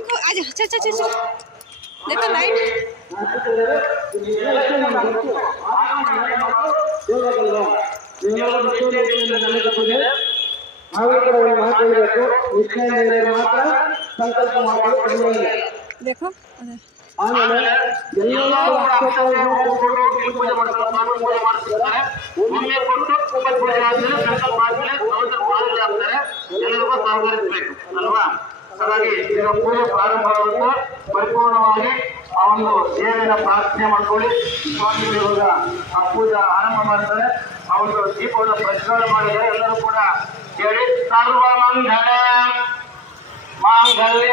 देखो आज अच्छा अच्छा अच्छा देखो लाइट देखो ಆಮೇಲೆ ಎಲ್ಲರೂ ಪೂಜೆ ಮಾಡ್ತಾರೆ ಒಮ್ಮೆ ಕೊಟ್ಟು ಪೂಜೆ ಆದ್ಮೇಲೆ ಸಂಕಲ್ಪ ಆದ್ಮೇಲೆ ಮಾದರಿ ಆಗ್ತಾರೆ ಎಲ್ಲರಿಗೂ ಸಹಕರಿಸಬೇಕು ಅಲ್ವಾ. ಹಾಗಾಗಿ ಈಗ ಪೂಜೆ ಪ್ರಾರಂಭವಾಗುತ್ತೆ. ಪರಿಪೂರ್ಣವಾಗಿ ಆ ಒಂದು ದೇವರ ಪ್ರಾರ್ಥನೆ ಮಾಡ್ಕೊಳ್ಳಿ. ಸ್ವಾಮಿಗಳು ಇವಾಗ ಆ ಪೂಜೆ ಆರಂಭ ಮಾಡ್ತಾರೆ. ಆ ಒಂದು ದೀಪವನ್ನು ಪ್ರಜ್ವಲನೆ ಮಾಡಿದರೆ ಎಲ್ಲರೂ ಕೂಡ ಹೇಳಿ ಸರ್ವ ಮಂಗಲ ಮಾಂಗಲ್ಯ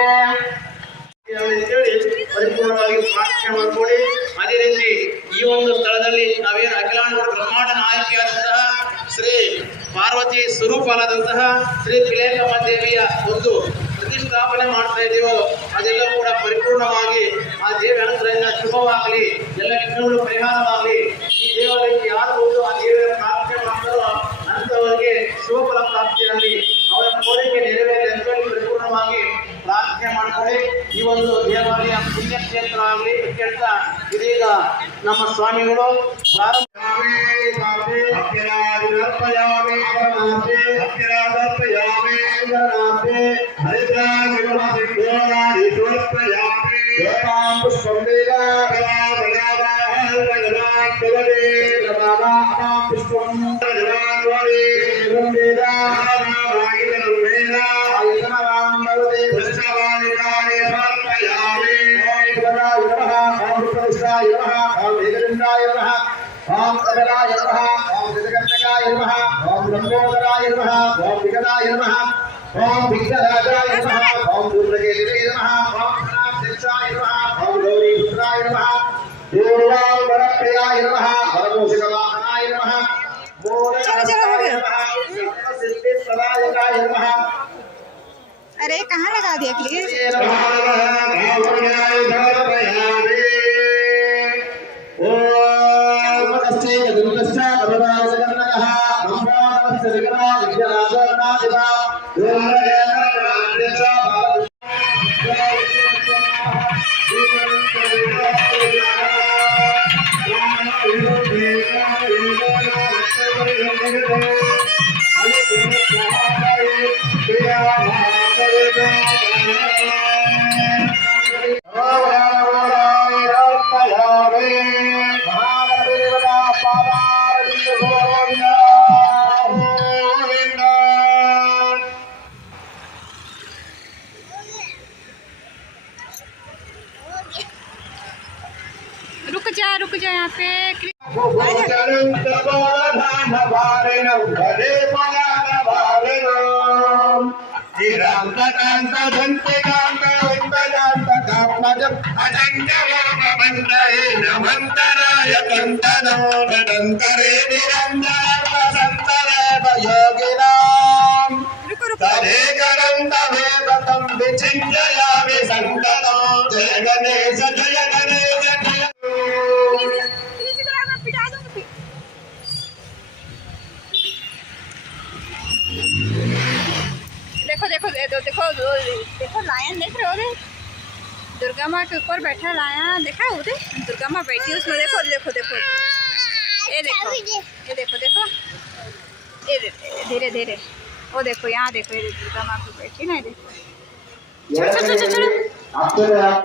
ಪರಿಪೂರ್ಣವಾಗಿ ಪ್ರಾರ್ಥನೆ ಮಾಡ್ಕೊಳ್ಳಿ. ಅದೇ ರೀತಿ ಈ ಒಂದು ಸ್ಥಳದಲ್ಲಿ ನಾವೇನು ಅಖಿಲಾಂಡ ಬ್ರಹ್ಮಾಂಡ ನಾಯಕಿಯಾದಂತಹ ಶ್ರೀ ಪಾರ್ವತಿ ಸ್ವರೂಪರಾದಂತಹ ಶ್ರೀ ಪಿಲೇಕಮ್ಮ ದೇವಿಯ ಒಂದು ಪ್ರತಿಷ್ಠಾಪನೆ ಮಾಡ್ತಾ ಇದ್ದೀವೋ ಅದೆಲ್ಲ ಕೂಡ ಪರಿಪೂರ್ಣವಾಗಿ ಆ ದೇವಿ ಅನುಗ್ರಹದಿಂದ ಶುಭವಾಗಲಿ, ಎಲ್ಲ ವಿಘ್ನಗಳು ಪರಿಹಾರವಾಗಲಿ. ಈ ದೇವಾಲಯಕ್ಕೆ ಯಾರು ಹೋದು ಆ ದೇವರ ಪ್ರಾರ್ಥನೆ ಮಾಡ್ತಾರೋ ಅಂತವರಿಗೆ ಶುಭ ಫಲ ಪ್ರಾಪ್ತಿಯಾಗಲಿ, ಅವರ ಕೋರಿಕೆ ನೆರವೇರಲಿ ಅಂತೇಳಿ ಪರಿಪೂರ್ಣವಾಗಿ ಪ್ರಾರ್ಥನೆ ಮಾಡ್ಕೊಳ್ಳಿ. ಈ ಒಂದು ದೇವಾಲಯ ಪುಣ್ಯಕ್ಷೇತ್ರ ಆಗಲಿ ಕೇಳ್ತಾ ಇದೀಗ ನಮ್ಮ ಸ್ವಾಮಿಗಳು ಪ್ರಾರಂಭ ओम कबलाय नमः, ओम गजकर्णकाय नमः, ओम लंबोदराय नमः, ओम विकटाय नमः, ओम विघ्नराजाय नमः, ओम दुर्गेन्द्राय नमः, ओम धनाध्यक्षाय नमः, ओम गौरीपुत्राय नमः, देवावरप्रियाय नमः, वरमूषिकवाहनाय नमः, मोदकाय नमः, सिद्धिप्रदायकाय नमः। अरे कहाँ लगा दिया प्लीज रुक जा यहाँ पे देखो देखो देखो देखो लायन देख रहे हो रे, दुर्गा माँ के ऊपर बैठा लायन देखा है उधर दुर्गा माँ बैठी है उसमें। देखो देखो देखो ये देखो ये देखो देखो ये धीरे धीरे वो देखो यहाँ देखो ये दुर्गा माँ को बैठी ना, देखो चलो चलो चलो चलो।